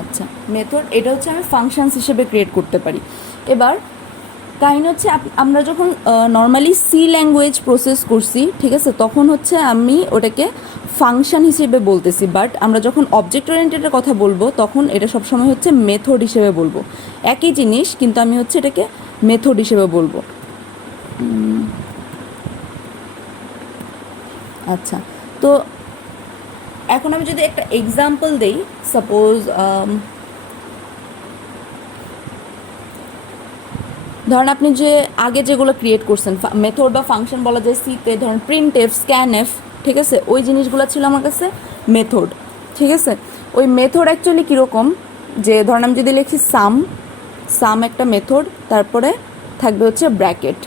আচ্ছা, মেথড এটা হচ্ছে আমি ফাংশনস হিসেবে ক্রিয়েট করতে পারি। এবার কাহিনী হচ্ছে আমরা যখন নর্মালি সি ল্যাঙ্গুয়েজ প্রসেস করছি, ঠিক আছে, তখন হচ্ছে আমি ওটাকে ফাংশন হিসেবে বলতেছি, বাট আমরা যখন অবজেক্ট ওরিয়েন্টেডের কথা বলবো তখন এটা সবসময় হচ্ছে মেথড হিসেবে বলবো। একই জিনিস কিন্তু আমি হচ্ছে এটাকে মেথড হিসেবে বলবো। আচ্ছা, তো এখন আমি যদি একটা এক্সাম্পল দেই, সাপোজ ধরেন আপনি যে আগে যেগুলো ক্রিয়েট করছেন মেথড বা ফাংশন বলা যায় সিতে, ধরেন প্রিন্ট এফ, স্ক্যান এফ, ঠিক আছে, ওই জিনিসগুলো ছিল আমার কাছে মেথড। ঠিক আছে, ওই মেথড অ্যাকচুয়ালি কীরকম, যে ধরেন আমি যদি লিখি সাম, সাম একটা মেথড, তারপরে থাকবে হচ্ছে ব্র্যাকেট।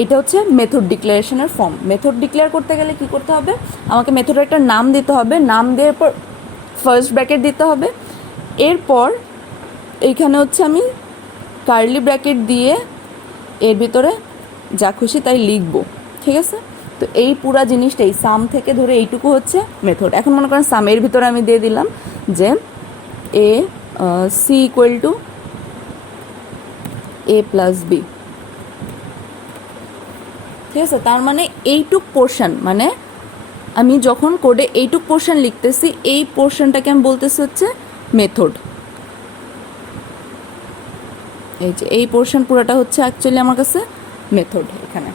এটা হচ্ছে মেথড ডিক্লারেশনের ফর্ম। মেথড ডিক্লেয়ার করতে গেলে কি করতে হবে, আমাকে মেথডের একটা নাম দিতে হবে, নাম দেওয়ার পর ফার্স্ট ব্র্যাকেট দিতে হবে, এরপর এইখানে হচ্ছে আমি কার্লি ব্র্যাকেট দিয়ে এর ভিতরে যা খুশি তাই লিখবো, ঠিক আছে। তো এই পুরা জিনিসটাই সাম থেকে ধরে এইটুকু হচ্ছে মেথড। এখন মনে করেন সামের ভিতরে আমি দিয়ে দিলাম যে A C equal to A plus B, ঠিক আছে। তার মানে এইটুক পোর্শন, মানে আমি যখন কোডে এইটুক পোর্শন লিখতেছি, এই পোর্শনটাকে আমি বলতেছি হচ্ছে মেথড। এই যে এই পোর্শন পুরোটা হচ্ছে অ্যাকচুয়ালি আমার কাছে মেথড। এখানে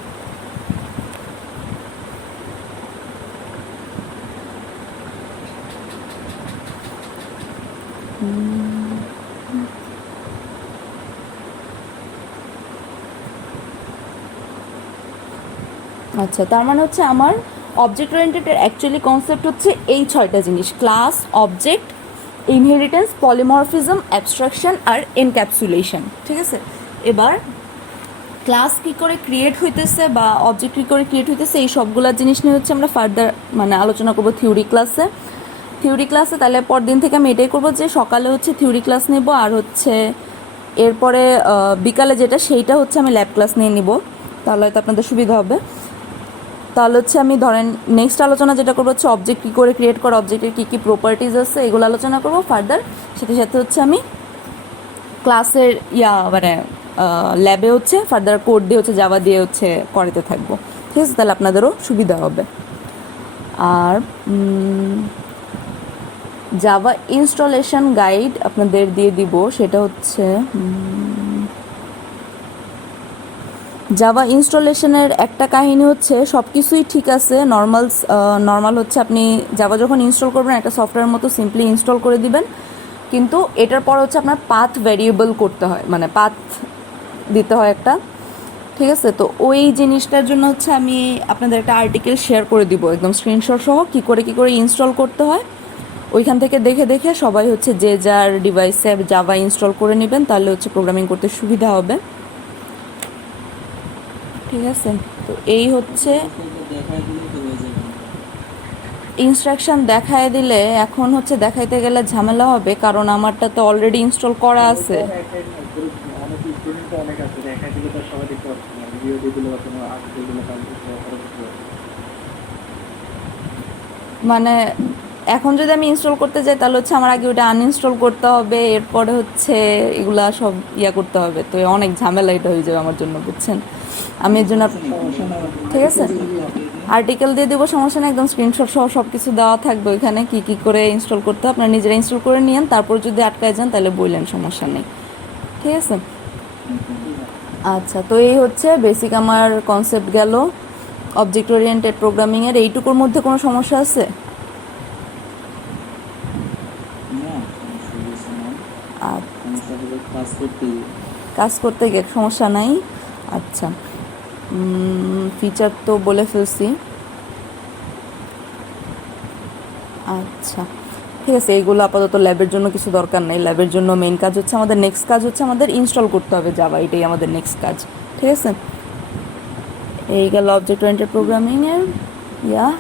আচ্ছা, তার মানে হচ্ছে আমার অবজেক্ট ওরিয়েন্টেডের অ্যাকচুয়ালি কনসেপ্ট হচ্ছে এই 6টা জিনিস: class, object, inheritance, polymorphism, abstraction আর এনক্যাপসুলেশন, ঠিক আছে। এবার ক্লাস কী করে ক্রিয়েট হইতেছে বা অবজেক্ট কী করে ক্রিয়েট হইতেছে, এই সবগুলা জিনিস নিয়ে হচ্ছে আমরা ফার্দার মানে আলোচনা করবো থিওরি ক্লাসে। তাহলে পরদিন থেকে আমি এটাই করবো যে সকালে হচ্ছে থিওরি ক্লাস নেব, আর হচ্ছে এরপরে বিকালে যেটা সেইটা হচ্ছে আমি ল্যাব ক্লাস নিয়ে নিব, তাহলে হয়তো আপনাদের সুবিধা হবে। তাহলে হচ্ছে আমি ধরেন নেক্সট আলোচনা যেটা করবো হচ্ছে অবজেক্ট কী করে ক্রিয়েট করা, অবজেক্টের কী কী প্রপার্টিজ আছে এগুলো আলোচনা করবো ফার্দার। সাথে সাথে হচ্ছে আমি ক্লাসের মানে ল্যাবে হচ্ছে ফার্দার কোড দিয়ে হচ্ছে জাভা দিয়ে হচ্ছে করাতে থাকবো, ঠিক আছে। তাহলে আপনাদেরও সুবিধা হবে। আর জাভা ইনস্টলেশন গাইড আপনাদের দিয়ে দিব, সেটা হচ্ছে জাভা ইনস্টলেশনের একটা কাহিনী হচ্ছে সব কিছুই ঠিক আছে, নর্মাল হচ্ছে আপনি জাভা যখন ইনস্টল করবেন একটা সফটওয়্যার মতো সিম্পলি ইনস্টল করে দিবেন, কিন্তু এটার পর হচ্ছে আপনার পাথ ভ্যারিয়েবল করতে হয়, মানে পাথ দিতে হয় একটা, ঠিক আছে। তো ওই জিনিসটার জন্য হচ্ছে আমি আপনাদের একটা আর্টিকেল শেয়ার করে দিব একদম স্ক্রিনশট সহ, কী করে ইনস্টল করতে হয়। ওইখান থেকে দেখে দেখে সবাই হচ্ছে যে যার ডিভাইসে জাভা ইনস্টল করে নেবেন, তাহলে হচ্ছে প্রোগ্রামিং করতে সুবিধা হবে, ঠিক আছে। তো এই হচ্ছে দেখায় দিলেই তো হয়ে যাবে। ইনস্ট্রাকশন দেখায় দিলে, এখন হচ্ছে দেখাইতে গেলে ঝামেলা হবে, কারণ আমারটা তো অলরেডি ইনস্টল করা আছে। অনেক স্টুডেন্ট তো অনেক আছে, দেখা দিলে তো সবাই দেখতে পাচ্ছে না, ভিডিও দিয়ে দিলে বা কোনো আর্টিকেল দিলে তাহলে তো সবাই বুঝতে পারছে। মানে এখন যদি আমি ইনস্টল করতে যাই তাহলে হচ্ছে আমার আগে ওটা আনইনস্টল করতে হবে, এরপরে হচ্ছে এগুলা সব করতে হবে, তো অনেক ঝামেলা এটা হয়ে যাবে আমার জন্য, বুঝছেন। আমি এর জন্য ঠিক আছে আর্টিকেল দিয়ে দেবো, সমস্যা নেই, একদম স্ক্রিনশট সহ সব কিছু দেওয়া থাকবে ওইখানে, কী করে ইনস্টল করতে হয় আপনারা নিজেরা ইনস্টল করে নিয়েন, তারপর যদি আটকায় যান তাহলে বললেন, সমস্যা নেই, ঠিক আছে। আচ্ছা, তো এই হচ্ছে বেসিক আমার কনসেপ্ট গেল অবজেক্ট ওরিয়েন্টেড প্রোগ্রামিংয়ের। এইটুকুর মধ্যে কোনো সমস্যা আছে? কাজ করতে গিয়ে সমস্যা নাই। আচ্ছা, ফিচার তো বলে ফেলছি। আচ্ছা, ঠিক আছে, এইগুলো আপাতত ল্যাবের জন্য কিছু দরকার নেই। ল্যাবের জন্য মেইন কাজ হচ্ছে আমাদের, নেক্সট কাজ হচ্ছে আমাদের ইনস্টল করতে হবে জাভা, এটাই আমাদের নেক্সট কাজ, ঠিক আছে। এই গেল অবজেক্ট ওরিয়েন্টেড প্রোগ্রামিংয়ের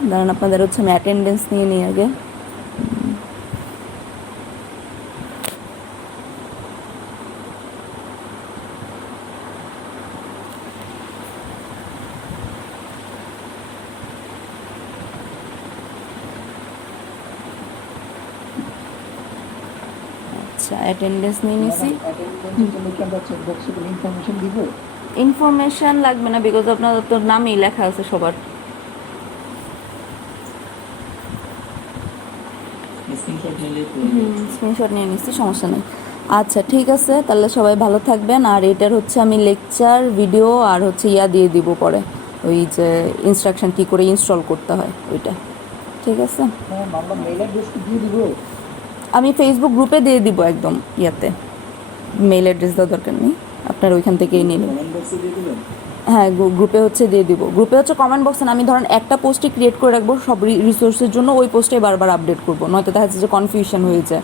দাঁড়ান আপনাদের হচ্ছে আমি অ্যাটেন্ডেন্স নিয়ে নিই আগে। আচ্ছা, অ্যাটেন্ডেন্স নিয়ে নিছি। ইনফরমেশন লাগবে না, বিকজ আপনার তো নামই লেখা আছে সবার। স্ক্রিনশট নিয়ে নিচ্ছি, সমস্যা নেই। আচ্ছা, ঠিক আছে, তাহলে সবাই ভালো থাকবেন। আর এটার হচ্ছে আমি লেকচার ভিডিও আর হচ্ছে দিয়ে দিব পরে, ওই যে ইনস্ট্রাকশন কী করে ইনস্টল করতে হয় ওইটা, ঠিক আছে। আমি ফেসবুক গ্রুপে দিয়ে দিব একদম, মেল অ্যাড্রেস দেওয়ার দরকার নেই, আপনার ওইখান থেকেই নিয়ে নেবেন। হ্যাঁ গ্রুপে হচ্ছে দিয়ে দিব। গ্রুপে হচ্ছে কমেন্ট বক্সে আমি ধরেন একটা পোস্টে ক্রিয়েট করে রাখবো সব রিসোর্সের জন্য, ওই পোস্টে বারবার আপডেট করবো, নয়তো দেখা যাচ্ছে যে কনফিউশন হয়ে যায়।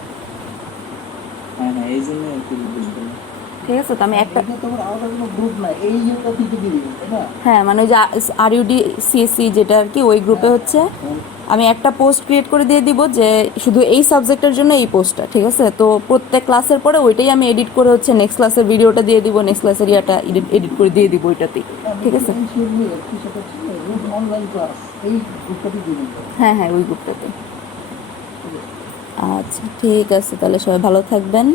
হ্যাঁ হ্যাঁ, এই জন্য আর কি বুঝতে পারলাম। ঠিক আছে, তো আমি একটা এটা তোমার আলাদা কোনো গ্রুপ না, এই ইয়েটা থেকে দিয়ে দিবেন, তাই না? হ্যাঁ মানে ওই যে RUD CSC যেটা আর কি, ওই গ্রুপে হচ্ছে আমি একটা পোস্ট ক্রিয়েট করে দিয়ে দিব যে শুধু এই সাবজেক্টের জন্য এই পোস্টটা, ঠিক আছে? তো প্রত্যেক ক্লাসের পরে ওইটাই আমি এডিট করে হচ্ছে নেক্সট ক্লাসের ভিডিওটা দিয়ে দিব, নেক্সট ক্লাসের ইয়াটা এডিট করে দিয়ে দিব ওইটাতেই, ঠিক আছে? এই সেগুলো একটু সেটা হচ্ছে রুট অনলাইন ক্লাস, এই গ্রুপটাতে দিয়ে দিবেন। হ্যাঁ হ্যাঁ ওই গ্রুপটাতে। আচ্ছা ঠিক আছে, তাহলে সবাই ভালো থাকবেন।